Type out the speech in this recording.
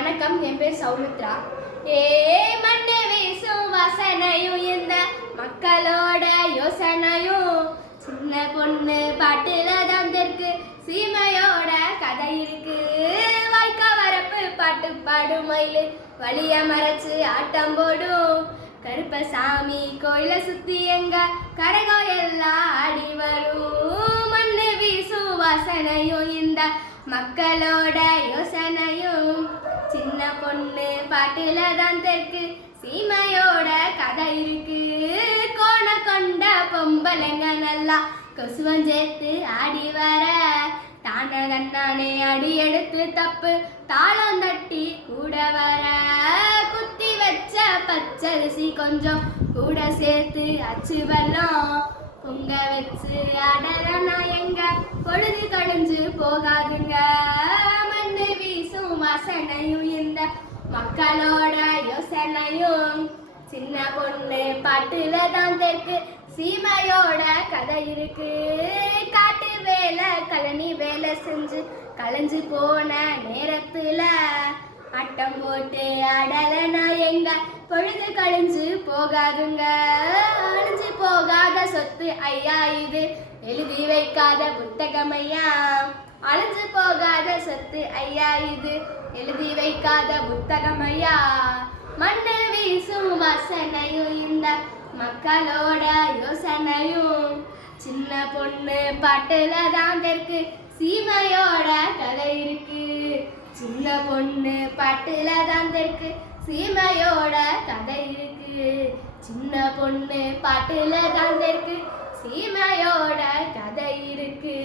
வணக்கம், என் பேர் சௌமித்ரா. ஏ மண்ணு வீசும் வாசனையும் இந்த மக்களோட யோசனையும் சின்ன பொண்ணு பாட்டுல தான் தெற்கு சீமையோட கதை இருக்கு. வாய்க்கா வரப்பு பாட்டு பாடும் மயிலு வழிய மறைச்சு ஆட்டம் போடும். கருப்பசாமி கோயில சுத்தி எங்க கரகோயெல்லாம் ஆடி வரும். மண்ணு வீசும் வாசனையும் இந்த மக்களோட யோசனையும் சின்ன பொண்ணு பாட்டுல தான் தெற்கு சீமையோட கதை இருக்கு. கோண கொண்ட பொம்பளைங்க நல்லா கொசுவம் சேர்த்து ஆடி வர தானே தன்னானே அடி எடுத்து தப்பு தாளம் தட்டி கூட வர குத்தி வச்ச பச்சரிசி கொஞ்சம் கூட சேர்த்து அச்சு வெல்லம் பொங்க வச்சு அடலனா எங்க பொழுது கழிஞ்சு போகாதுங்க. மண்ணு வீசும் வாசனையும் இந்த மக்களோட யோசனையும் சின்ன பொண்ணு பாட்டுல தான் தெற்கு சீமையோட கதை இருக்கு. காட்டு வேலை கழனி வேலை செஞ்சு களைஞ்சு போன நேரத்துல அட்டம் போட்டு அடலனா எங்க பொழுது கழிஞ்சு போகாதுங்க. அழிஞ்சு போகாத சொத்து ஐயா இது எழுதி வைக்காத புத்தகம் ஐயா. அழிஞ்சு போகாத சொத்து ஐயா இது எழுதி வைக்காத புத்தகம் ஐயா. மண்ணு வீசும் வாசனையும் இந்த மக்களோட யோசனையும் சின்ன பொண்ணு பாட்டுல தான் தெற்கு சீமையோட கதை இருக்கு. சின்ன பொண்ணு பாட்டுல தான் தெற்கு சீமையோட கதை இருக்கு. சின்ன பொண்ணு பாட்டுல தான் தெற்கு சீமையோட கதை இருக்கு.